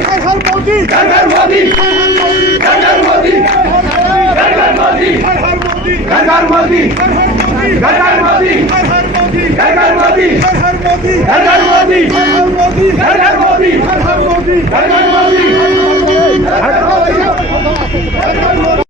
हर हर मोदी, घर घर मोदी, घर घर मोदी, घर घर मोदी, हर हर मोदी, घर घर मोदी, हर हर मोदी, घर घर मोदी, हर हर मोदी, घर घर मोदी, हर हर मोदी, घर घर मोदी, हर हर मोदी, घर घर मोदी, हर हर मोदी, घर घर मोदी, हर हर मोदी।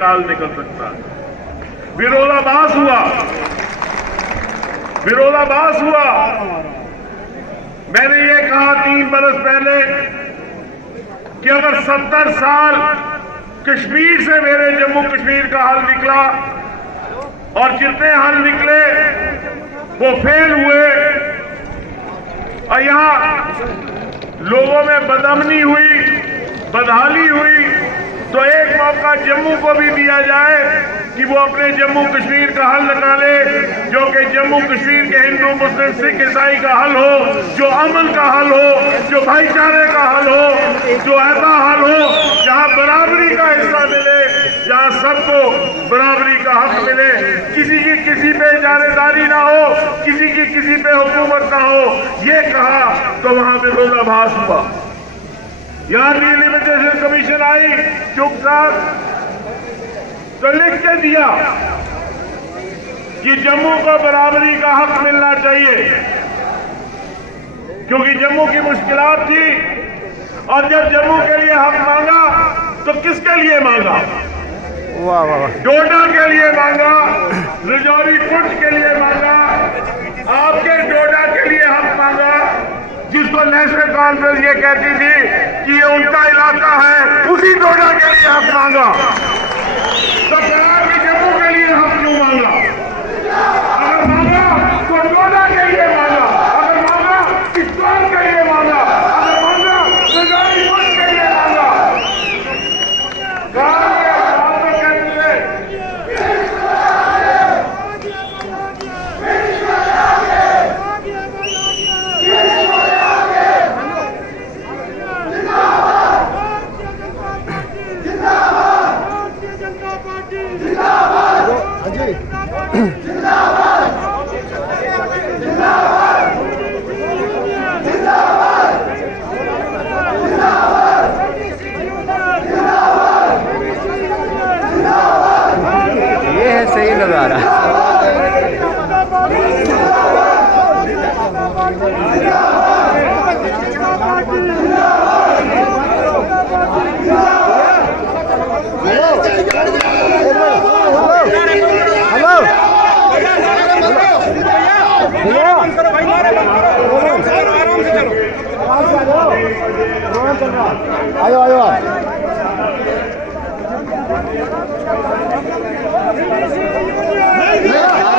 काल निकल सकता है। विरोधाभास हुआ। मैंने ये कहा 3 बरस पहले कि अगर 70 साल कश्मीर से मेरे जम्मू कश्मीर का हल निकला और जितने हल निकले वो फेल हुए और यहां लोगों में बदअमनी हुई, बदहाली हुई, तो एक मौका जम्मू को भी दिया जाए कि वो अपने जम्मू कश्मीर का हल निकाले, जो कि जम्मू कश्मीर के हिंदू मुस्लिम सिख ईसाई का हल हो, जो अमन का हल हो, जो भाईचारे का हल हो, जो ऐसा हल हो जहां बराबरी का हिस्सा मिले, जहां सबको बराबरी का हक मिले, किसी की किसी पे जानेदारी ना हो, किसी की किसी पे हुकूमत ना हो। ये कहा तो वहां विरोधाभास हुआ। यहां डिलिमिटेशन कमीशन आई, चुपचाप तो लिख के दिया कि जम्मू को बराबरी का हक मिलना चाहिए, क्योंकि जम्मू की मुश्किलात थी। और जब जम्मू के लिए हक मांगा तो किसके लिए मांगा? वाह वाह, डोडा के लिए मांगा, रजौरी कुंज के लिए मांगा, आपके डोडा के लिए हक मांगा, जिसको नेशनल कॉन्फ्रेंस ये कहती थी कि ये उनका इलाका है, उसी डोडा के लिए हक मांगा। तो करार की जम्मू के लिए हक क्यों मांगा? अगर मांगा तो डोडा के लिए मांगा, अगर मांगा किश्तवाड़ के लिए मांगा, अगर मांगा रजौरी कुंज के लिए मांगा। ये है सही नजारा। आयो आयो,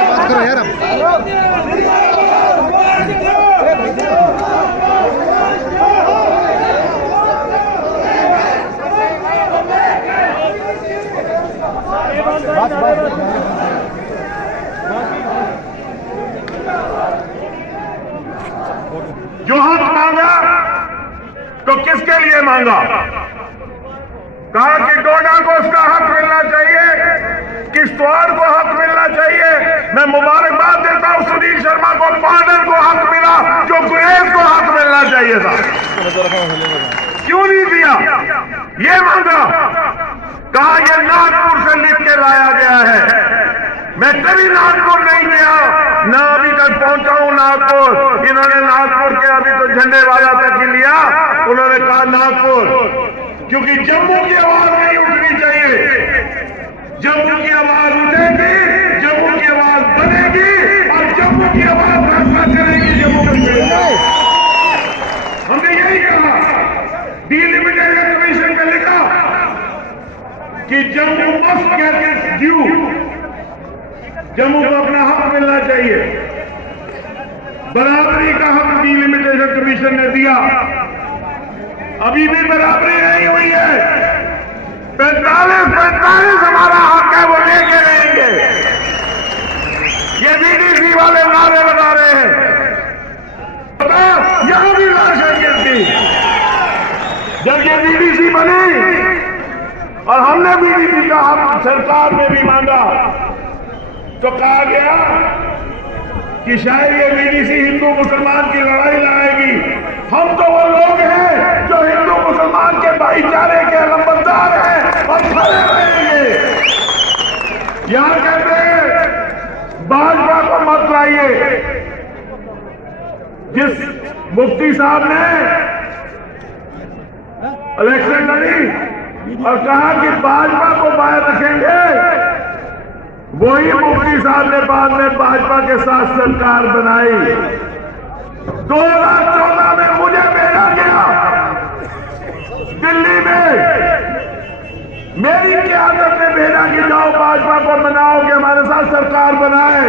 बात करो यार। जो हक मांगा तो किसके लिए मांगा? कहा कि डोडा को उसका हक मिलना चाहिए, किश्तवाड़ को हक मिलना चाहिए। मैं मुबारकबाद देता हूं सुनील शर्मा को, पार्डर को हक मिला जो गुरेज को हक मिलना चाहिए था। क्यों नहीं दिया? ये मांगा। कहा ये नागपुर से लिख के लाया गया है। मैं कभी नागपुर नहीं गया, ना अभी तक पहुंचा हूं नागपुर। इन्होंने नागपुर के अभी तो झंडे वाला तक ही लिया, उन्होंने कहा नागपुर, क्योंकि जम्मू की आवाज नहीं उठनी चाहिए। जम्मू की आवाज उठेगी, जम्मू की आवाज बनेगी और जम्मू की आवाज फैसला करेगी जम्मू कश्मीर। हमने यही कहा, डिलिमिटेशन कमीशन का लिखा कि Jammu must get it's due, Jammu को अपना हक मिलना चाहिए। बराबरी का हक डिलिमिटेशन कमीशन ने दिया, अभी भी बराबरी नहीं हुई है। 45 हमारा हक है, वो लेके रहेंगे। ये बीडीसी वाले नारे लगा रहे हैं, यहां भी लाशें गिरती। जब ये बीडीसी बनी और हमने बीडीसी का हक सरकार में भी मांगा तो कहा गया कि शायद ये बीडीसी हिंदू मुसलमान की लड़ाई लड़ाएगी। हम तो वो लोग हैं जो हिंदू मुसलमान के भाईचारे के लंबरदार हैं और खड़े रहेंगे। यहां कहते हैं भाजपा को मत लाइए। जिस मुफ्ती साहब ने इलेक्शन लड़ी और कहा कि भाजपा को बाहर रखेंगे, वही मुफ्ती साहब ने बाद में भाजपा के साथ सरकार बनाई। 2014 में मुझे भेजा गया दिल्ली में, मेरी क़यादत में भेजा कि जाओ भाजपा को मनाओ कि हमारे साथ सरकार बनाए।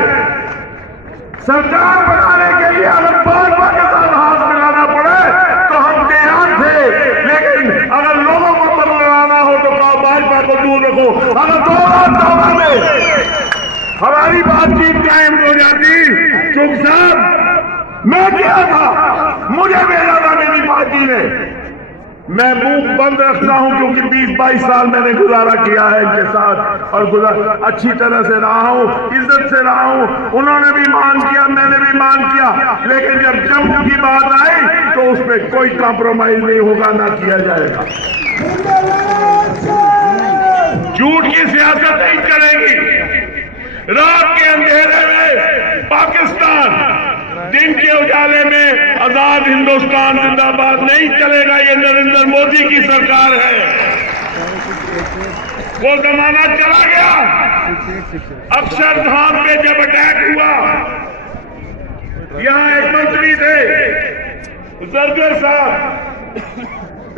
सरकार बनाने के लिए अगर भाजपा के साथ हाथ मिलाना पड़े तो हम तैयार थे, लेकिन अगर लोगों को बदलाना हो तो कहा भाजपा को दूर रखो। अगर 2014 में हमारी बातचीत कायम हो जाती, चुप साहब मैं क्या था, मुझे भेजा था मेरी पार्टी ने। मैं मुंह बंद रखता हूं क्योंकि 20-22 साल मैंने गुजारा किया है इनके साथ और अच्छी तरह से रहा हूं, इज्जत से रहा हूं। उन्होंने भी मान किया, मैंने भी मान किया, लेकिन जब जम्मू की बात आई तो उसमें कोई कॉम्प्रोमाइज नहीं होगा, ना किया जाएगा। झूठ की सियासत नहीं चलेगी। रात के अंधेरे में पाकिस्तान, दिन के उजाले में आजाद हिंदुस्तान जिंदाबाद नहीं चलेगा। ये नरेंद्र मोदी की सरकार है। वो जमाना चला गया। अक्षरधाम पे जब अटैक हुआ, यहां एक मंत्री थे जरगर साहब,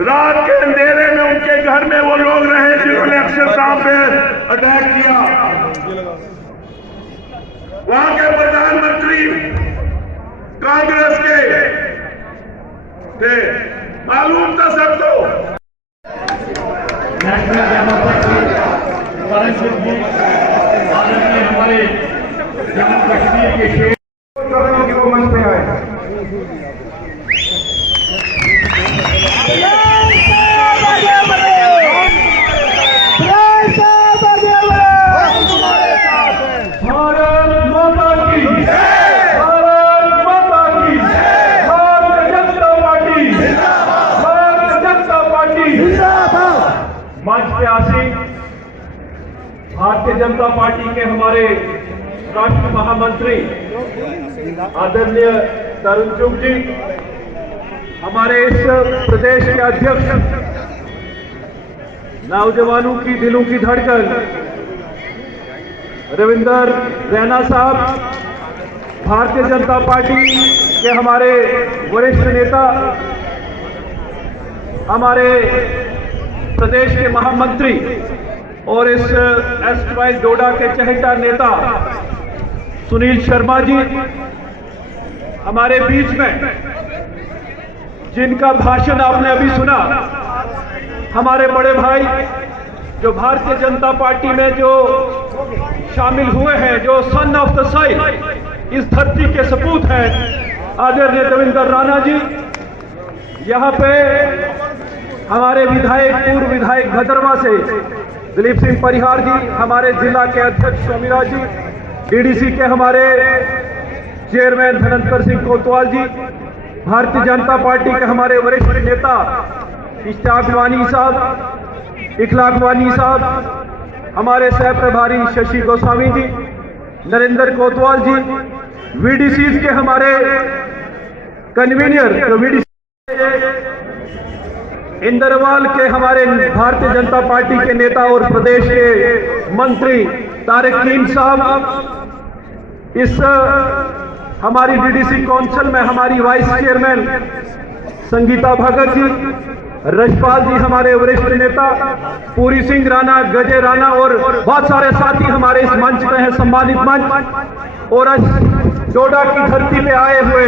रात के अंधेरे में उनके घर में वो लोग रहे जिन्होंने अक्षरधाम पे अटैक किया। वहां के प्रधानमंत्री कांग्रेस के थे, मालूम था सबको। नेशनल डेमोक्रेटिक फॉरेंसिक जी आदरणीय हमारे जम्मू कश्मीर के शेर की वो मंच पे आए। मंच पे आसीन भारतीय जनता पार्टी के हमारे राष्ट्रीय महामंत्री आदरणीय तरुण चुग जी, हमारे इस प्रदेश के अध्यक्ष, नौजवानों की दिलों की धड़कन रविंदर रैना साहब, भारतीय जनता पार्टी के हमारे वरिष्ठ नेता, हमारे प्रदेश के महामंत्री और इस एसवाई डोडा के चहेता नेता सुनील शर्मा जी हमारे बीच में, जिनका भाषण आपने अभी सुना, हमारे बड़े भाई जो भारतीय जनता पार्टी में जो शामिल हुए हैं, जो सन ऑफ द सॉइल, इस धरती के सपूत हैं, आदरणीय देवेंद्र राणा जी। यहाँ पे हमारे विधायक, पूर्व विधायक भदरवा से दिलीप सिंह परिहार जी, हमारे जिला के अध्यक्ष सोमीराज जी, डीडीसी के हमारे चेयरमैन धनंतर सिंह कोतवाल जी, भारतीय जनता पार्टी के हमारे वरिष्ठ नेता इश्तियाक वानी साहब, इखलाक वानी साहब, हमारे सह प्रभारी शशि गोस्वामी जी, नरेंद्र कोतवाल जी, वीडीसी के हमारे कन्वीनियर वीडीसी इंदरवाल के हमारे भारतीय जनता पार्टी के नेता और प्रदेश के मंत्री तारिक कीम साहब, इस हमारी डीडीसी काउंसिल में हमारी वाइस चेयरमैन संगीता भगत जी, रजपाल जी हमारे वरिष्ठ नेता, पूरी सिंह राणा, गजय राणा और बहुत सारे साथी हमारे इस मंच में हैं, सम्मानित मंच। और डोडा की धरती पे आए हुए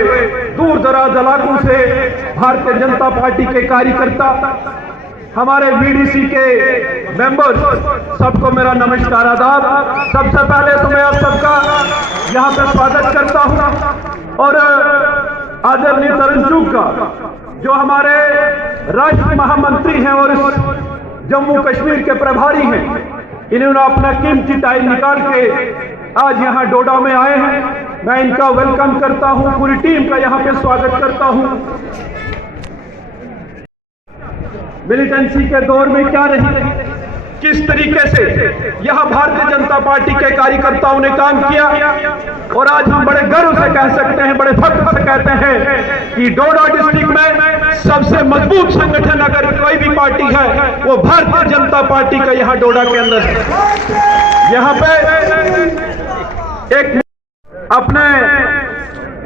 दूर दराज इलाकों से भारतीय जनता पार्टी के कार्यकर्ता, हमारे वीडीसी के मेंबर्स, सबको मेरा नमस्कार आदाब। सबसे पहले तो मैं आप सबका यहाँ पे स्वागत करता हूँ और आदरणीय तरुण चुग का, जो हमारे राष्ट्रीय महामंत्री हैं और इस जम्मू कश्मीर के प्रभारी हैं, इन्होंने अपना कीमती टाइम निकाल के आज यहाँ डोडा में आए हैं। मैं इनका वेलकम करता हूँ, पूरी टीम का यहाँ पे स्वागत करता हूँ। मिलिटेंसी के दौर में क्या रही, किस तरीके से यहाँ भारतीय जनता पार्टी के कार्यकर्ताओं ने काम किया, और आज हम बड़े गर्व से कह सकते हैं, बड़े फख्र से कहते हैं कि डोडा डिस्ट्रिक्ट में सबसे मजबूत संगठन अगर कोई भी पार्टी है वो भारतीय जनता पार्टी का यहाँ डोडा के अंदर है। यहाँ पे एक अपने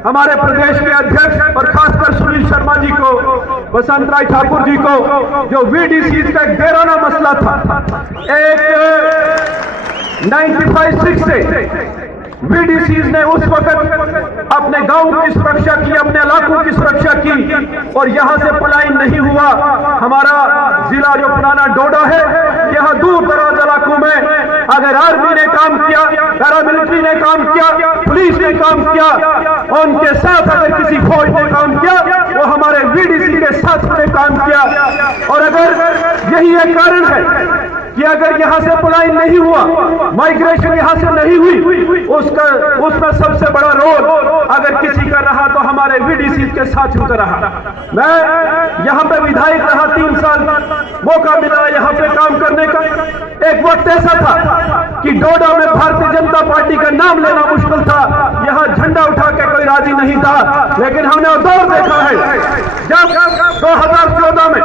हमारे प्रदेश के अध्यक्ष और खासकर सुनील शर्मा जी को, बसंत राय ठाकुर जी को, जो वीडीसी का एक बेराना मसला था, एक 95-6 से वीडीसीज ने उस वक्त अपने गांव की सुरक्षा की, अपने इलाकों की सुरक्षा की, और यहां से पलायन नहीं हुआ। हमारा जिला जो पुराना डोडा है, यहां दूर दराज इलाकों में अगर आर्मी ने काम किया, पैरामिलिट्री ने काम किया, पुलिस ने काम किया, और उनके साथ अगर किसी फौज ने काम किया, वो हमारे वीडीसी के साथ ने काम किया। और अगर यही एक कारण है कि अगर यहां से पलायन नहीं हुआ, माइग्रेशन यहां से नहीं हुई, उसका सबसे बड़ा रोल अगर किसी का रहा तो हमारे वीडीसी के साथियों का रहा। मैं यहां पे विधायक रहा 3 साल, मौका मिला यहां पे काम करने का। एक वक्त ऐसा था कि डोडा में भारतीय जनता पार्टी का नाम लेना मुश्किल था, यहां झंडा उठा के कोई राजी नहीं था, लेकिन हमने वो दौर देखा है जब 2014 में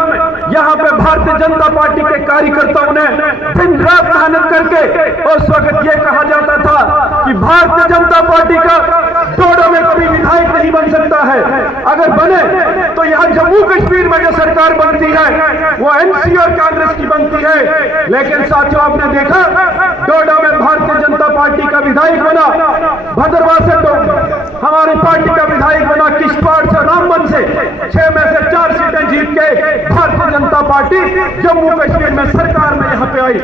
यहां पे भारतीय जनता पार्टी के कार्यकर्ताओं ने दिन रात मेहनत करके, उस वक्त ये कहा जाता था कि भारतीय जनता पार्टी का डोडा में कभी विधायक नहीं बन सकता है, अगर बने तो यहां जम्मू कश्मीर में जो सरकार बनती है वो एनसी और कांग्रेस की बनती है। लेकिन साथियों, आपने देखा डोडा में भारतीय जनता पार्टी का विधायक बना, भद्रवाह से तो हमारी पार्टी का विधायक बना, किश्तवाड़ से, रामबन से 6 में से 4 सीटें जीत के भारतीय जनता पार्टी जम्मू कश्मीर में सरकार में यहाँ पे आई।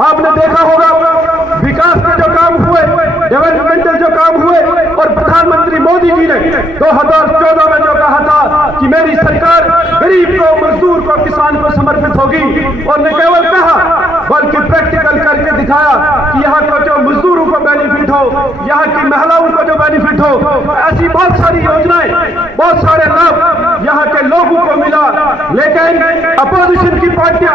आपने देखा होगा विकास के जो काम हुए, डेवलपमेंटल जो काम हुए, और प्रधानमंत्री मोदी जी ने 2014 में जो कहा था कि मेरी सरकार गरीब को, मजदूर को, किसान को समर्पित होगी, और न केवल कहा बल्कि प्रैक्टिकल करके दिखाया कि यहाँ को जो मजदूरों को बेनिफिट हो, यहाँ की महिलाओं को जो बेनिफिट हो, ऐसी बहुत सारी योजनाएं, बहुत सारे लाभ यहाँ के लोगों को मिला। लेकिन अपोजिशन की पार्टियां,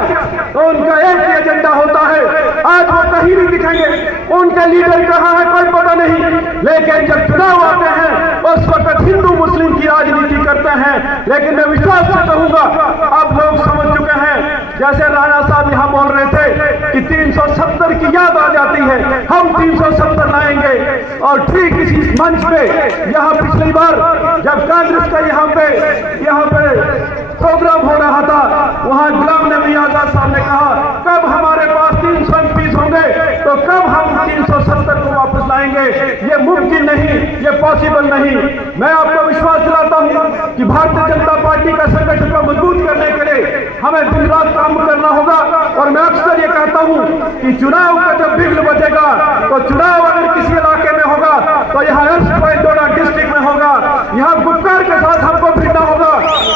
तो उनका एक ही एजेंडा होता है, आज वो कहीं नहीं दिखेंगे, उनके लीडर कहाँ है कोई पता नहीं, लेकिन जब चुनाव आते हैं उस वक्त हिंदू मुस्लिम की राजनीति करते हैं। लेकिन मैं विश्वास से कहूंगा, अब लोग समझ चुके हैं, जैसे राणा साहब यहाँ बोल रहे थे कि 370 की याद आ जाती है, हम 370 लाएंगे। और ठीक इसी मंच पे यहाँ पिछली बार जब कांग्रेस का यहाँ पे प्रोग्राम हो रहा था, वहां गुलाम नबी आजाद साहब ने कहा कब हमारे पास 300 एमपी होंगे तो कब हम 370 को वापस लाएंगे। ये मुमकिन नहीं, ये पॉसिबल नहीं। मैं आपको विश्वास दिलाता हूं कि भारतीय जनता पार्टी का संगठन को मजबूत करने के लिए हमें दिन रात काम करना होगा। और मैं अक्सर ये कहता हूं कि चुनाव का जब बिगल बजेगा तो चुनाव अगर किसी इलाके में होगा तो यहाँ डोडा डिस्ट्रिक्ट में होगा, यहाँ गुप्कार के साथ हमको भिड़ना होगा।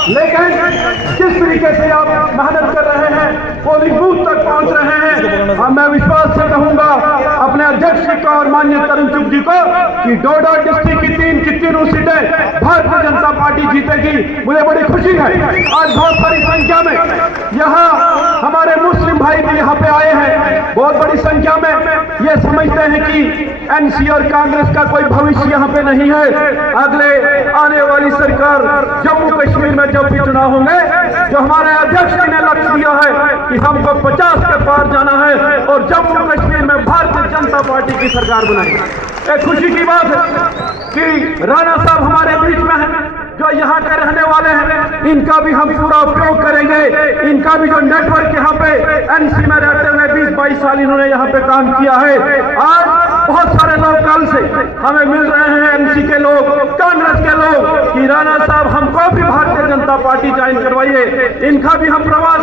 लेकिन जिस तरीके से आप मेहनत कर रहे हैं, पोलिंग बूथ तक पहुंच रहे हैं, और मैं विश्वास से कहूंगा अपने अध्यक्ष जी को और माननीय तरुण चुग जी को कि डोडा डिस्ट्रिक्ट की तीनों सीटें भारतीय जनता पार्टी जीतेगी। मुझे बड़ी खुशी है आज बहुत सारी संख्या में यहाँ हमारे मुस्लिम भाई भी यहाँ पे आए हैं, बहुत बड़ी संख्या में। ये समझते हैं कि एनसी और कांग्रेस का कोई भविष्य यहाँ पे नहीं है। अगले आने वाली सरकार जम्मू कश्मीर में जब भी चुनाव होंगे, जो हमारे अध्यक्ष जी ने लक्ष्य दिया है कि हमको 50 के पार जाना है और जम्मू कश्मीर में भारतीय जनता पार्टी की सरकार बनाएगी। एक खुशी की बात है कि राणा साहब हमारे बीच में हैं, जो यहाँ के रहने वाले हैं, इनका भी हम पूरा उपयोग करेंगे। इनका भी जो नेटवर्क यहाँ पे एनसी में रहते हुए 20-22 साल इन्होंने यहाँ पे काम किया है, आज बहुत सारे लोग कल से हमें मिल रहे हैं, एमसी के लोग, कांग्रेस के लोग, कि राणा साहब हमको भी भारतीय जनता पार्टी ज्वाइन करवाइए, इनका भी हम प्रवास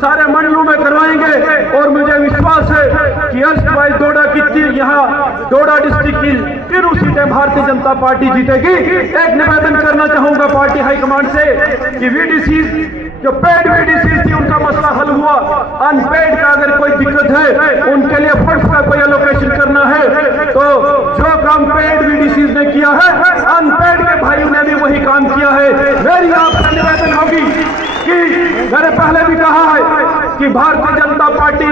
सारे मंडलों में करवाएंगे। और मुझे विश्वास है कि अर्शवाइज डोडा की यहाँ डोडा डिस्ट्रिक्ट की तीनों सीटें भारतीय जनता पार्टी जीतेगी। एक निवेदन करना चाहूंगा पार्टी हाईकमांड से कि वीडीसी जो पेड वीडीसी थी उनका मसला हल हुआ, अनपेड का अगर कोई दिक्कत है उनके लिए फंड का कोई एलोकेशन करना है तो जो काम पेड वीडीसी ने किया है अनपेड के भाइयों ने भी वही काम किया है। मेरी आपसे निवेदन होगी कि मैंने पहले भी कहा है कि भारतीय जनता पार्टी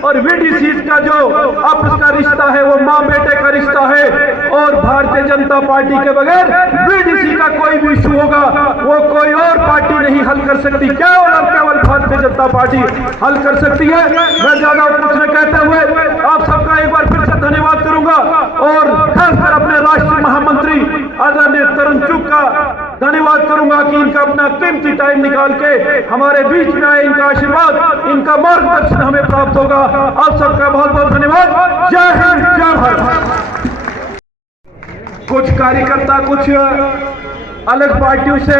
और वीडीसी का जो आपस का रिश्ता है वो मां बेटे का रिश्ता है, और भारतीय जनता पार्टी के बगैर वीडीसी का कोई भी इशू होगा वो कोई और पार्टी नहीं हल कर सकती, केवल और केवल भारतीय जनता पार्टी हल कर सकती है। मैं ज्यादा कुछ न कहते हुए आप सबका एक बार फिर से धन्यवाद करूंगा और खासकर अपने राष्ट्रीय महामंत्री आदरणीय तरुण चुग का धन्यवाद करूंगा कि इनका अपना कीमती टाइम निकाल के हमारे बीच में आए। इनका आशीर्वाद, इनका मार्गदर्शन हमें प्राप्त होगा। आप सबका बहुत बहुत धन्यवाद। जय हिंद, जय भारत। कुछ कार्यकर्ता कुछ अलग पार्टियों से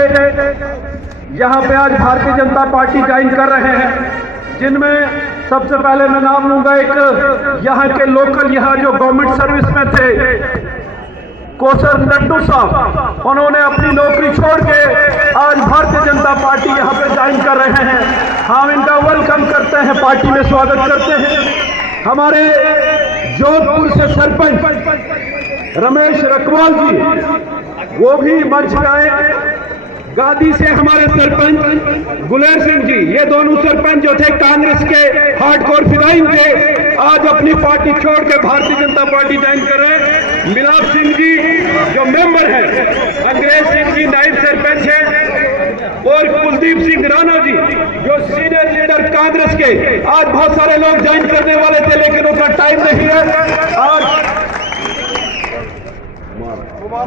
यहाँ पे आज भारतीय जनता पार्टी ज्वाइन कर रहे हैं, जिनमें सबसे पहले मैं नाम लूंगा एक यहाँ के लोकल, यहाँ जो गवर्नमेंट सर्विस में थे, कोसर लड्डू साहब, उन्होंने अपनी नौकरी छोड़ के आज भारतीय जनता पार्टी यहाँ पे ज्वाइन कर रहे हैं। हम इनका वेलकम करते हैं, पार्टी में स्वागत करते हैं। हमारे जोधपुर से सरपंच रमेश रखवाल जी वो भी मंच पे आए। गादी से हमारे सरपंच गुलेर सिंह जी, ये दोनों सरपंच जो थे कांग्रेस के हार्डकोर फिदाइन थे, आज अपनी पार्टी छोड़ के भारतीय जनता पार्टी ज्वाइन कर रहे हैं। मिलाप सिंह जी जो मेंबर हैं, अंग्रेज सिंह जी नायब सरपंच हैं, और कुलदीप सिंह राणा जी जो सीनियर लीडर कांग्रेस के, आज बहुत सारे लोग ज्वाइन करने वाले थे लेकिन उनका टाइम नहीं है। आज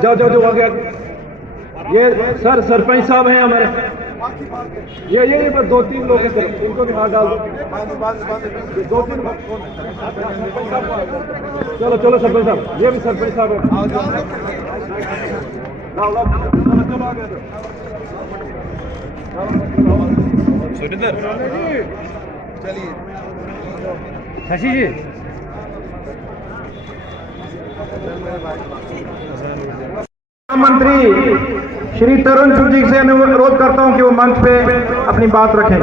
जाओ जाओ जाओ आगे। ये सर सरपंच साहब हैं हमारे, ये बस 2-3 लोग हैं, इनको भी हाथ डाल दो। 2-3 चलो चलो सरपंच साहब, ये भी सरपंच साहब है। चलिए शशि जी, मंत्री श्री तरुण चुग जी से अनुरोध करता हूं कि वो मंच पे अपनी बात रखें।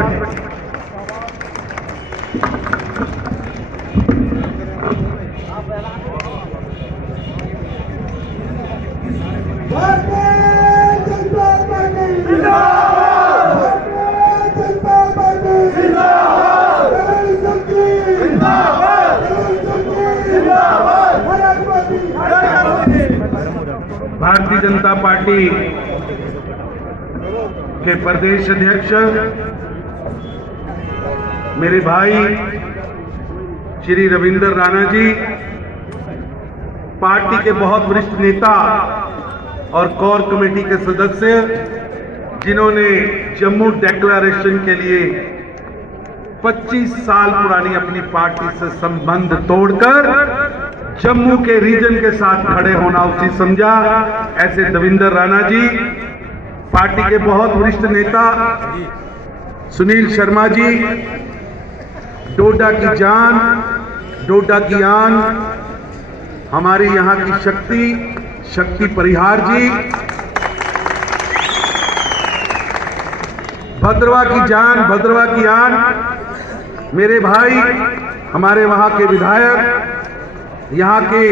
भारतीय जनता पार्टी के प्रदेश अध्यक्ष मेरे भाई श्री रविंदर राणा जी, पार्टी के बहुत वरिष्ठ नेता और कोर कमेटी के सदस्य, जिन्होंने जम्मू डिक्लेरेशन के लिए 25 साल पुरानी अपनी पार्टी से संबंध तोड़कर जम्मू के रीजन के साथ खड़े होना उचित समझा, ऐसे दविंदर राणा जी, पार्टी के बहुत वरिष्ठ नेता सुनील शर्मा जी, डोडा की जान, डोडा की आन, हमारी यहाँ की शक्ति परिहार जी, भद्रवा की जान, भद्रवा की आन, मेरे भाई हमारे वहां के विधायक, यहाँ के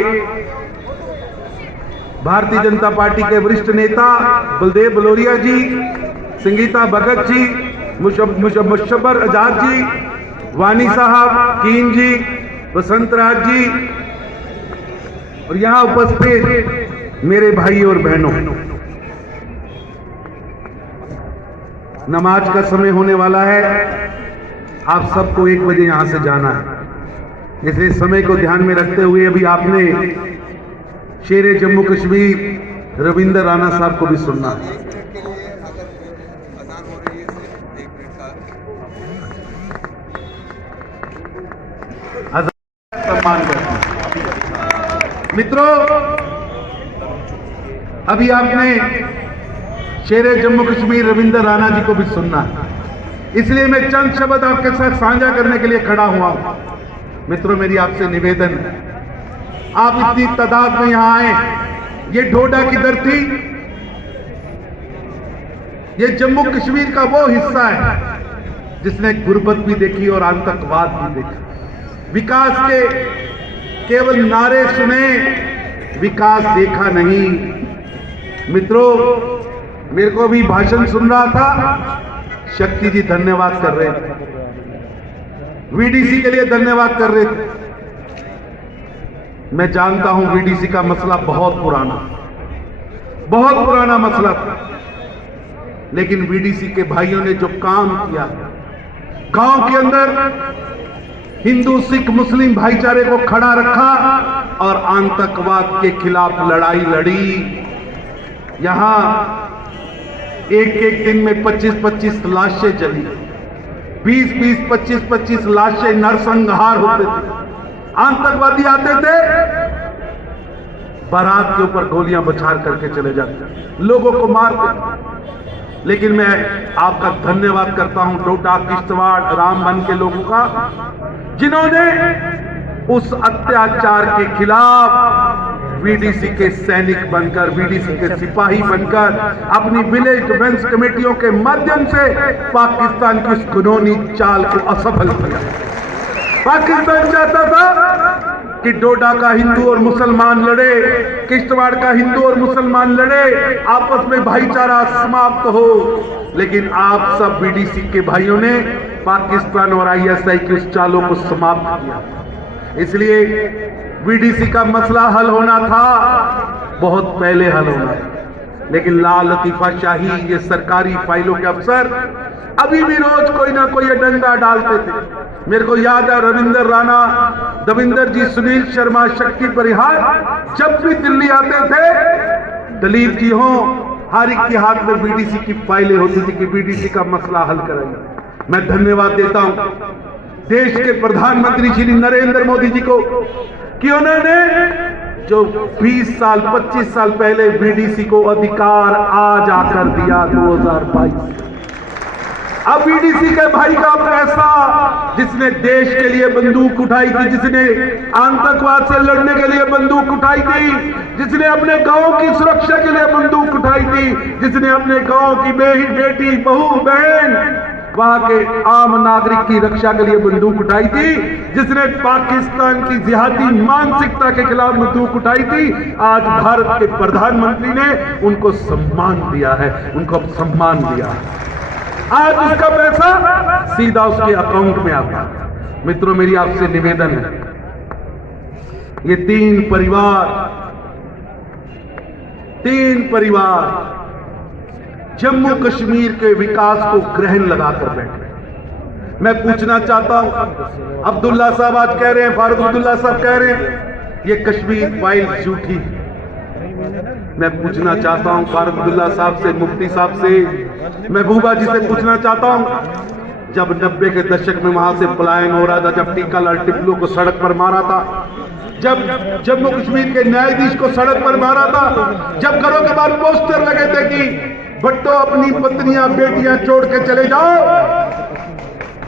भारतीय जनता पार्टी के वरिष्ठ नेता बलदेव बलोरिया जी, संगीता भगत जी, मुशब्बर आजाद जी, वानी साहब, कीन जी, वसंत राज जी, और यहाँ उपस्थित मेरे भाई और बहनों, नमाज का समय होने वाला है। आप सबको 1 बजे यहां से जाना है, इसलिए समय को ध्यान में रखते हुए अभी आपने शेरे जम्मू कश्मीर रविंदर राणा साहब को भी सुनना है। सम्मान करते हैं। मित्रों, अभी आपने शेरे जम्मू कश्मीर रविंद्र राणा जी को भी सुनना है, इसलिए मैं चंद शब्द आपके साथ साझा करने के लिए खड़ा हुआ हूं। मित्रों, मेरी आपसे निवेदन है, आप इतनी तादाद में यहां आए, ये डोडा की धरती, ये जम्मू कश्मीर का वो हिस्सा है जिसने गुर्बत भी देखी और आतंकवाद भी देखा। विकास के केवल नारे सुने, विकास देखा नहीं। मित्रों, मेरे को भी भाषण सुन रहा था, शक्ति जी धन्यवाद कर रहे थे, वीडीसी के लिए धन्यवाद कर रहे थे। मैं जानता हूं वीडीसी का मसला बहुत पुराना मसला था, लेकिन वीडीसी के भाइयों ने जो काम किया, गांव के अंदर हिंदू सिख मुस्लिम भाईचारे को खड़ा रखा और आतंकवाद के खिलाफ लड़ाई लड़ी। यहां एक एक दिन में 25-25 लाशें जली, 20-20, 25-25 लाशें नरसंहार होते थे। आतंकवादी आते थे, बारात के ऊपर गोलियां बछार करके चले जाते, लोगों को मारते। लेकिन मैं आपका धन्यवाद करता हूं डोडा, किश्तवाड़, रामबन के लोगों का, जिन्होंने उस अत्याचार के खिलाफ वीडीसी के सैनिक बनकर, वीडीसी के सिपाही बनकर, अपनी विलेज डिफेंस कमेटियों के माध्यम से पाकिस्तान की उस घिनौनी चाल को असफल किया। पाकिस्तान चाहता था कि डोडा का हिंदू और मुसलमान लड़े, किश्तवाड़ का हिंदू और मुसलमान लड़े, आपस में भाईचारा समाप्त हो। लेकिन आप सब वीडीसी के भाइयों ने पाकिस्तान और आईएसआई की उस चालों को समाप्त किया। इसलिए वीडीसी का मसला हल होना था, बहुत पहले हल होना था, लेकिन लाल लतीफा शाही, ये सरकारी फाइलों के अफसर अभी भी रोज कोई ना कोई एजेंडा डालते थे। मेरे को याद है रविंद्र राणा, दविंदर जी, सुनील शर्मा, शक्ति परिहार जब भी दिल्ली आते थे, दलीप जी हो, हर एक के हाथ में वीडीसी की फाइलें होती थी कि वीडीसी का मसला हल करेंगे। मैं धन्यवाद देता हूं देश के प्रधानमंत्री श्री नरेंद्र मोदी जी को कि उन्होंने जो 20 साल 25 साल पहले वीडीसी को अधिकार आज आकर दिया 2022। अब वीडीसी के भाई का पैसा, जिसने देश के लिए बंदूक उठाई थी, जिसने आतंकवाद से लड़ने के लिए बंदूक उठाई थी, जिसने अपने गांव की सुरक्षा के लिए बंदूक उठाई थी, जिसने अपने गांव की बेटी, बहू, बहन, वहां के आम नागरिक की रक्षा के लिए बंदूक उठाई थी, जिसने पाकिस्तान की जिहादी मानसिकता के खिलाफ बंदूक उठाई थी, आज भारत के प्रधानमंत्री ने उनको सम्मान दिया है, उनको सम्मान दिया है। आज उसका पैसा सीधा उसके अकाउंट में आता है। मित्रों, मेरी आपसे निवेदन है, ये तीन परिवार जम्मू कश्मीर के विकास को ग्रहण लगाकर बैठे। मैं पूछना चाहता हूं, अब्दुल्ला साहब आज कह रहे हैं, फारूक अब्दुल्ला साहब कह रहे हैं ये कश्मीर फाइल झूठी। मैं पूछना चाहता हूं फारूक अब्दुल्ला साहब से, मुफ्ती साहब से, महबूबा जी से पूछना चाहता हूं, जब 90 के दशक में वहां से पलायन हो रहा था, जब टीकालाल टिप्लू को सड़क पर मारा था, जब जम्मू कश्मीर के न्यायाधीश को सड़क पर मारा था, जब घरों के बाद पोस्टर लगे थे कि भट्टो अपनी पत्नियां बेटियां छोड़ के चले जाओ,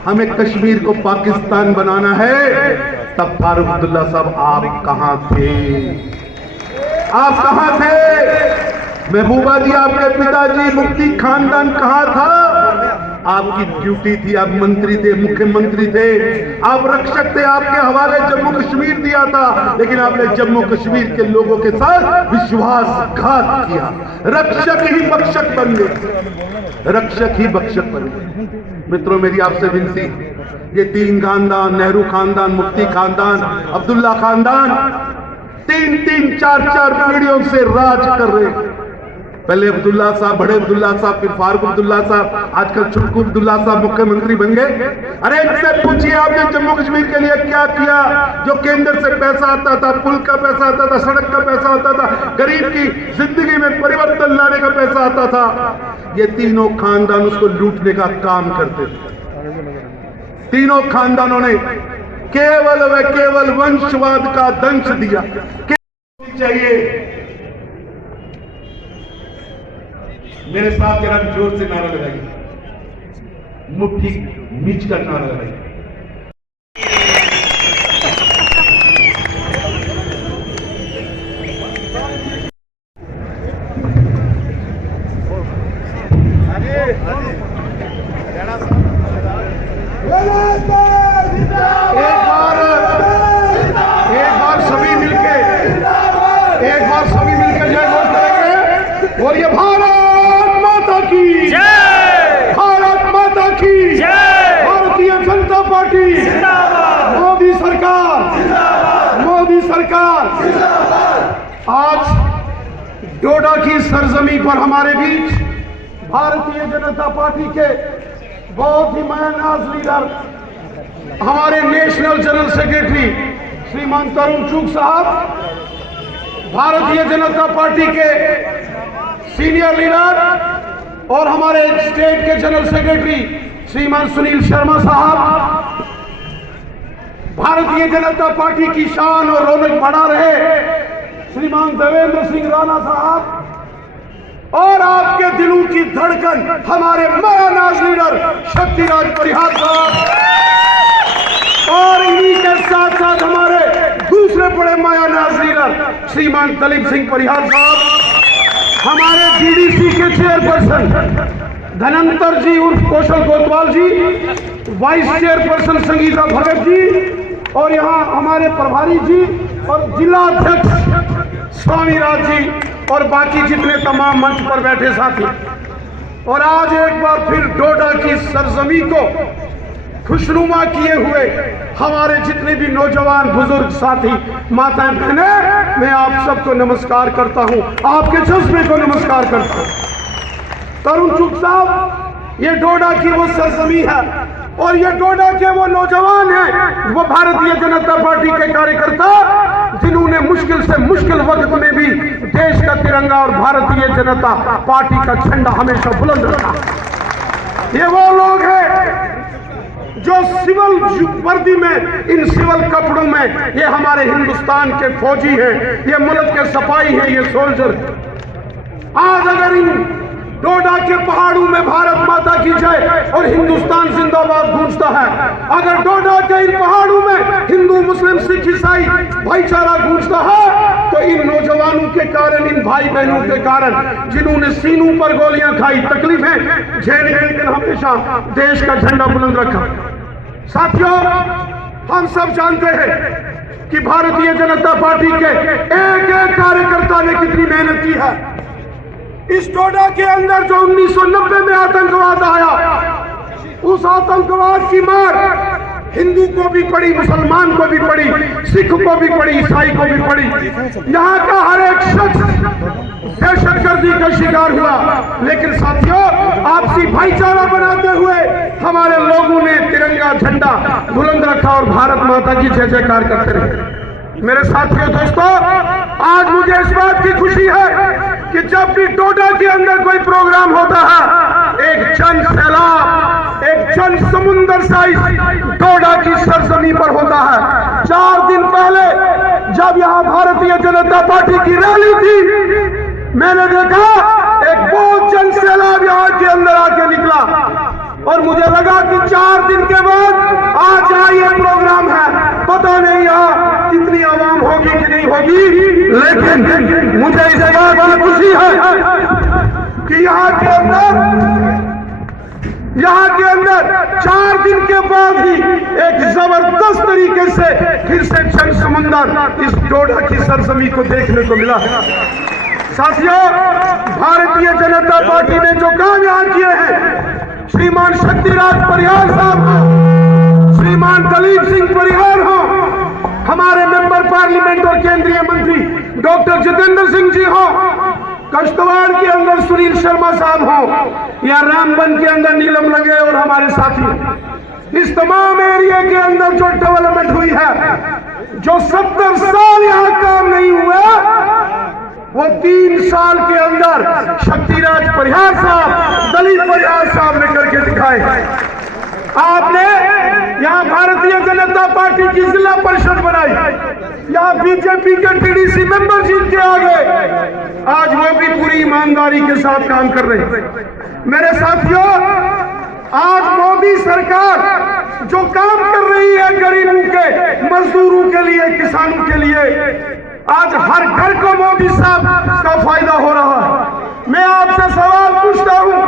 हमें कश्मीर को पाकिस्तान बनाना है, तब फारूक अब्दुल्ला साहब आप कहां थे? आप कहां थे? महबूबा जी, आपके पिताजी मुफ्ती खानदान कहां था? आपकी ड्यूटी थी, आप मंत्री थे, मुख्यमंत्री थे, आप रक्षक थे, आपके हवाले जम्मू कश्मीर दिया था, लेकिन आपने जम्मू कश्मीर के लोगों के साथ विश्वासघात किया। रक्षक ही बख्शक बन गए, रक्षक ही बख्शक बन गए। मित्रों, मेरी आपसे विनती, ये तीन खानदान, नेहरू खानदान, मुफ्ती खानदान, अब्दुल्ला खानदान, 3-3, 4-4 पीढ़ियों से राज कर रहे हैं। पहले अब्दुल्ला साहब, बड़े अब्दुल्ला साहब, फिर फारूक अब्दुल्ला साहब, आजकल छुटकू अब्दुल्ला साहब मुख्यमंत्री बन गए। अरे इनसे पूछिए आपने जम्मू कश्मीर के लिए क्या किया? जो केंद्र से पैसा आता था, पुल का पैसा आता था, सड़क का पैसा आता था, गरीब की जिंदगी में परिवर्तन लाने का पैसा आता था, ये तीनों खानदान उसको लूटने का काम करते थे। तीनों खानदानों ने केवल व केवल वंशवाद का दंश दिया। चाहिए। मेरे साथ जरा जोर से नारा लगाइए, मुट्ठी नीच कर नारा लगाइए। सभी मिलकर जय घोष करेंगे। बोलिए भारत माता की जय, भारत माता की जय, भारतीय जनता पार्टी जिंदाबाद, मोदी सरकार जिंदाबाद, मोदी सरकार जिंदाबाद। आज डोडा की सरजमी पर हमारे बीच भारतीय जनता पार्टी के बहुत ही मायानाज लीडर, हमारे नेशनल जनरल सेक्रेटरी श्रीमान तरुण चुग साहब, भारतीय जनता पार्टी के सीनियर लीडर और हमारे स्टेट के जनरल सेक्रेटरी श्रीमान सुनील शर्मा साहब, भारतीय जनता पार्टी की शान और रौनक बढ़ा रहे श्रीमान देवेंद्र सिंह राणा साहब, और आपके दिलों की धड़कन हमारे मायानाज लीडर शक्तिराज परिहार साहब, और इन्हीं के साथ साथ हमारे दूसरे बड़े मायानाज लीडर श्रीमान दलीप सिंह परिहार साहब, हमारे डीडीसी के चेयरपर्सन धनंतर जी उर्फ कौशल कोतवाल जी, वाइस चेयरपर्सन संगीता भगत जी, और यहाँ हमारे प्रभारी जी और जिला अध्यक्ष स्वामी राज जी, और बाकी जितने तमाम मंच पर बैठे साथी। और आज एक बार फिर डोडा की सरजमी को खुशनुमा किए हुए हमारे जितने भी नौजवान बुजुर्ग साथी माताएं बहनें, मैं आप सबको नमस्कार करता हूं, आपके जज्बे को नमस्कार करता हूं। तरुण चुग साहब, ये डोडा की वो सरजमी है और ये डोडा के वो नौजवान हैं, वो भारतीय जनता पार्टी के कार्यकर्ता जिन्होंने मुश्किल से मुश्किल वक्त में भी देश का तिरंगा और भारतीय जनता पार्टी का झंडा हमेशा बुलंद रखा। ये वो लोग हैं जो सिविल वर्दी में, इन सिविल कपड़ों में, ये हमारे हिंदुस्तान के फौजी हैं, ये मुल्क के सिपाही हैं, ये सोल्जर। आज अगर इन डोडा के पहाड़ों में भारत माता की जय और हिंदुस्तान जिंदाबाद गूंजता है, अगर डोडा के इन पहाड़ों में हिंदू मुस्लिम सिख ईसाई भाईचारा गूंजता है, तो इन नौजवानों के कारण, इन भाई बहनों के कारण जिन्होंने सीनों पर गोलियां खाई, तकलीफें झेली, लेकिन हमेशा देश का झंडा बुलंद रखा। साथियों, हम सब जानते हैं कि भारतीय जनता पार्टी के एक एक कार्यकर्ता ने कितनी मेहनत की है। इस डोडा के अंदर जो 1990 में आतंकवाद आया, उस आतंकवाद की मार हिंदू को भी पड़ी, मुसलमान को भी पड़ी, सिख को भी पड़ी, ईसाई को भी पड़ी। यहाँ का हर एक शख्स दहशतगर्दी का शिकार हुआ, लेकिन साथियों, आपसी भाईचारा बनाते हुए हमारे लोगों ने तिरंगा झंडा बुलंद रखा और भारत माता की जय जयकार करते रहे। मेरे साथियों, दोस्तों, आज मुझे इस बात की खुशी है कि जब भी डोडा के अंदर कोई प्रोग्राम होता है, एक जन सैलाब, एक जन समुंदर साइज डोडा की सरजमी पर होता है। 4 दिन पहले जब यहाँ भारतीय जनता पार्टी की रैली थी, मैंने देखा एक बहुत जन सैलाब यहाँ के अंदर आके निकला, और मुझे लगा कि 4 दिन के बाद आज यहाँ ये प्रोग्राम है, पता नहीं यहाँ कितनी आवाम होगी कि नहीं होगी, लेकिन मुझे इस बात की खुशी है कि यहाँ के अंदर 4 दिन के बाद ही एक जबरदस्त तरीके से फिर से जन समंदर इस डोडा की सरजमी को देखने को मिला। साथियों, भारतीय जनता पार्टी ने जो काम यहाँ किए हैं, श्रीमान शक्तिराज परिहार साहब हो, श्रीमान दलीप सिंह परिहार हो, हमारे मेंबर पार्लियामेंट और केंद्रीय मंत्री डॉक्टर जितेंद्र सिंह जी हो, कश्तवाड़ के अंदर सुनील शर्मा साहब हो, या रामबन के अंदर नीलम लगे और हमारे साथी, इस तमाम एरिया के अंदर जो डेवलपमेंट हुई है, जो 70 साल यहाँ काम नहीं हुआ, वो 3 साल के अंदर शक्तिराज परिहार साहब, दलीप परिहार साहब ने करके दिखाए। आपने यहाँ भारतीय जनता पार्टी की जिला परिषद बनाई, यहाँ बीजेपी के टीडीसी मेंबर जीत के आ गए, आज वो भी पूरी ईमानदारी के साथ काम कर रहे हैं। मेरे साथियों, आज मोदी सरकार जो काम कर रही है गरीबों के, मजदूरों के लिए, किसानों के लिए, आज हर घर को मोदी साहब का फायदा हो रहा है। मैं आपसे सवाल पूछता हूं,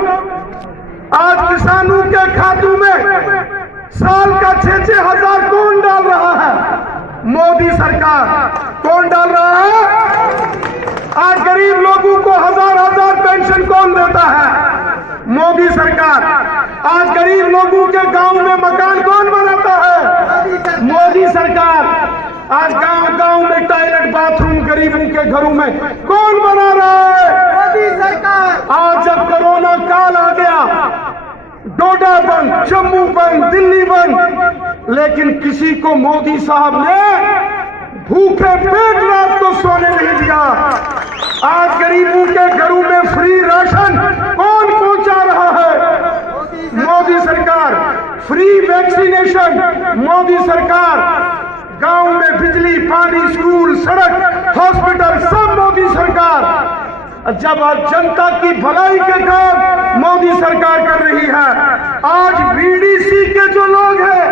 आज किसानों के खातों में साल का 6-6 हजार कौन डाल रहा है? मोदी सरकार। कौन डाल रहा है? आज गरीब लोगों को 1000-1000 पेंशन कौन देता है? मोदी सरकार। आज गरीब लोगों के गांव में मकान कौन बनाता है? मोदी सरकार। आज गांव-गांव में टॉयलेट बाथरूम गरीबों के घरों में कौन बना रहा है? मोदी सरकार। आज जब कोरोना काल आ गया, डोडा बंद, जम्मू बंद, दिल्ली बंद, लेकिन किसी को मोदी साहब ने भूखे पेट रात को सोने नहीं दिया। आज गरीबों के घरों में फ्री राशन कौन पहुंचा रहा है? मोदी सरकार। फ्री वैक्सीनेशन मोदी सरकार। गांव में बिजली, पानी, स्कूल, सड़क, हॉस्पिटल सब मोदी सरकार। जब आज जनता की भलाई के काम मोदी सरकार कर रही है। आज बीडीसी के जो लोग हैं,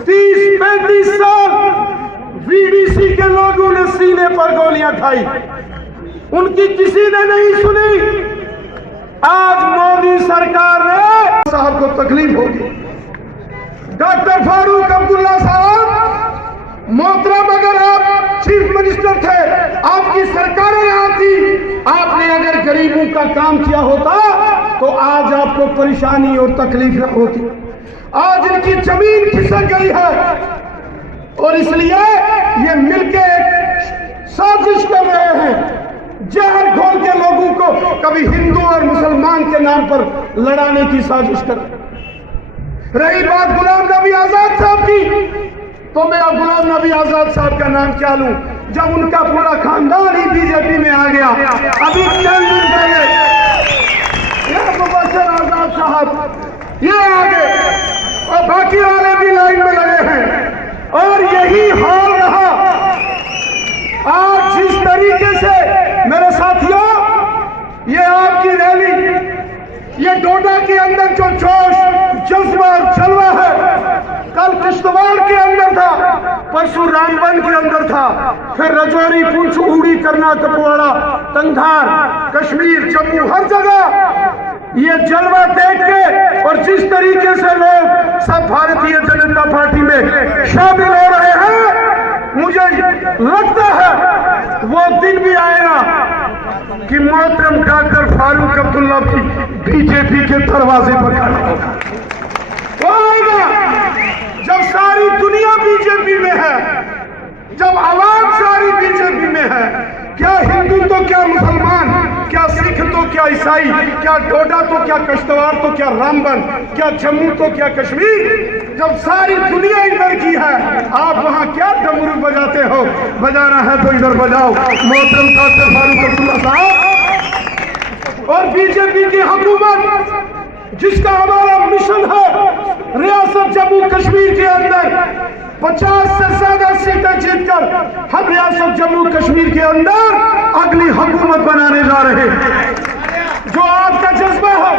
30-35 साल बीडीसी के लोगों ने सीने पर गोलियां खाई, उनकी किसी ने नहीं सुनी। आज मोदी सरकार ने साहब को तकलीफ होगी। डॉक्टर फारूक अब्दुल्ला साहब मोहतरम, अगर आप चीफ मिनिस्टर थे, आपकी सरकारें यहाँ थी, आपने अगर गरीबों का काम किया होता तो आज आपको परेशानी और तकलीफ होती। आज इनकी जमीन खिसक गई है और इसलिए ये मिलके साजिश कर रहे हैं, जहर घोल के लोगों को कभी हिंदू और मुसलमान के नाम पर लड़ाने की साजिश कर। रही बात गुलाम नबी आजाद साहब की, तो मैं अब गुलाम नबी आजाद साहब का नाम क्या लूं, जब उनका पूरा खानदान ही बीजेपी में आ गया। अभी चंद दिन पहले ये मुबशर आजाद साहब ये आ गए और बाकी वाले भी लाइन में लगे हैं, और यही हाल रहा। आज जिस तरीके से मेरे साथियों, ये आपकी रैली, ये डोडा के अंदर जो जोश, जज्बा, जलवा है, कल किश्तवाड़ के अंदर था, परसों रामबन के अंदर था, फिर रजौरी, पुंछ, उड़ी, करना, कुपवाड़ा, तंगधार, कश्मीर, जम्मू, हर जगह ये जलवा देख के और जिस तरीके से लोग सब भारतीय जनता पार्टी में शामिल हो रहे हैं, मुझे लगता है वो दिन भी आएगा कि मोहतरम डॉक्टर फारूक अब्दुल्ला की बीजेपी के दरवाजे पर खड़ा होगा। वो आएगा जब सारी दुनिया बीजेपी में है, जब आवाम सारी बीजेपी में है। क्या हिंदू तो क्या मुसलमान, क्या सिख तो क्या ईसाई, क्या डोडा तो क्या किश्तवाड़ तो क्या रामबन, क्या जम्मू तो क्या कश्मीर, जब सारी दुनिया इधर की है, आप वहां क्या डमरू बजाते हो? बजाना है तो इधर बजाओ। मोहतरम डॉक्टर फारूक अब्दुल्ला साहब और बीजेपी की हुकूमत, जिसका हमारा मिशन है रियासत जम्मू कश्मीर के अंदर 50 से ज्यादा सीटें जीतकर हम रियासत जम्मू कश्मीर के अंदर अगली हुकूमत बनाने जा रहे हैं। जो आपका जज्बा है,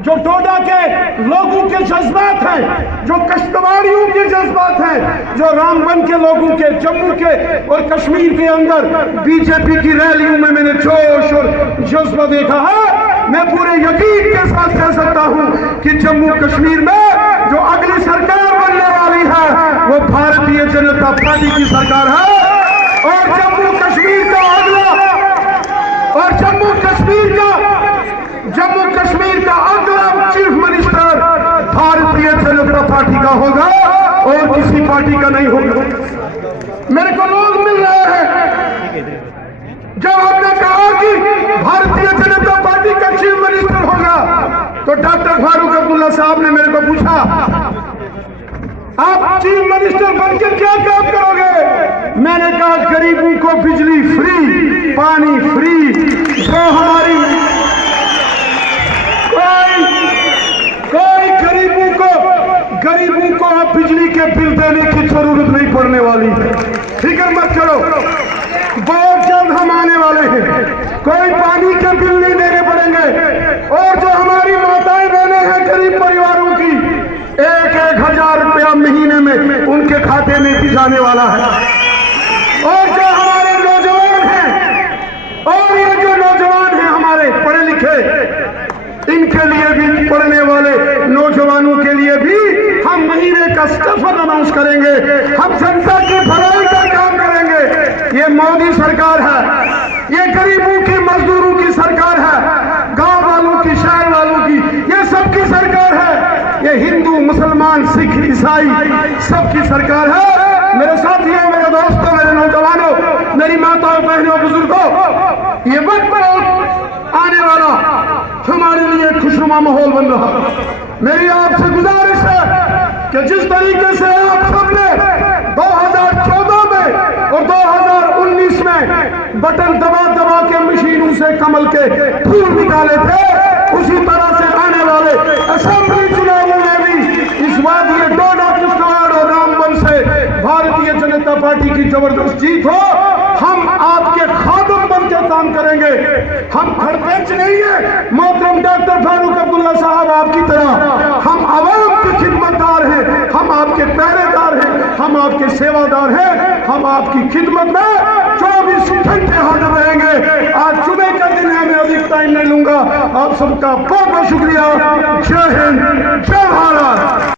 जो डोडा के लोगों के जज्बात हैं, जो कश्तवाड़ियों के जज्बात हैं, जो रामबन के लोगों के, जम्मू के और कश्मीर के अंदर बीजेपी की रैलियों में मैंने जोश और जज्बा देखा है। मैं पूरे यकीन के साथ कह सकता हूं कि जम्मू कश्मीर में जो अगली सरकार बनने वाली है वो भारतीय जनता पार्टी की सरकार है, और जम्मू कश्मीर का अगला chief minister Bharatiya Janata party का होगा और किसी पार्टी का नहीं होगा। मेरे को लोग मिल रहे हैं, जब आपने कहा कि भारतीय जनता पार्टी का चीफ मिनिस्टर होगा, तो डॉक्टर फारूक अब्दुल्ला साहब ने मेरे को पूछा, आप चीफ मिनिस्टर बनकर क्या काम करोगे? मैंने कहा गरीबों को बिजली फ्री, पानी फ्री, जो हमारी कोई गरीबों को गरीबों को अब बिजली के बिल देने की जरूरत नहीं पड़ने वाली है। फिक्र मत करो, बहुत जल्द हम आने वाले हैं, कोई पानी के बिल नहीं देने पड़ेंगे। और जो हमारी माताएं बहनें हैं गरीब परिवारों की, 1,000 रुपया महीने में उनके खाते में भी जाने वाला है। और जो हमारे नौजवान हैं, और ये जो नौजवान हैं हमारे पढ़े लिखे, इनके लिए भी, पढ़ने वाले नौजवानों के लिए भी हम महीने का स्टेफन अनाउंस करेंगे। हम जनता की भलाई का काम करेंगे। ये मोदी सरकार है, ये गरीबों की, मजदूरों की सरकार है, गांव वालों की, शहर वालों की, ये सबकी सरकार है। ये हिंदू, मुसलमान, सिख, ईसाई सबकी सरकार है। मेरे साथियों, मेरे दोस्तों, मेरे नौजवानों, मेरी माताओं, बहनों, बुजुर्गों, ये वक्त आने वाला हमारे लिए खुशनुमा माहौल बन रहा। मेरी आपसे गुजारिश है कि जिस तरीके से आप सबने 2014 में और 2019 में बटन दबा दबा के मशीनों से कमल के फूल निकाले थे, उसी तरह से आने वाले असेंबली चुनावों में भी इस बात ये डोडा, किश्तवाड़ और रामबन से भारतीय जनता पार्टी की जबरदस्त जीत हो। हम आपके खादम बन के काम करेंगे। हम खड़पेच नहीं है, मोहतरम डॉक्टर फारूक अब्दुल्ला साहब आपकी तरह हम आवाम के खिदमतदार हैं, हम आपके पहरेदार हैं, हम आपके सेवादार हैं। हम आपकी खिदमत में 24 घंटे हाजिर रहेंगे। आज जुमे का दिन है, मैं अधिक टाइम नहीं लूंगा। आप सबका बहुत बहुत शुक्रिया। जय हिंद, जय भारत।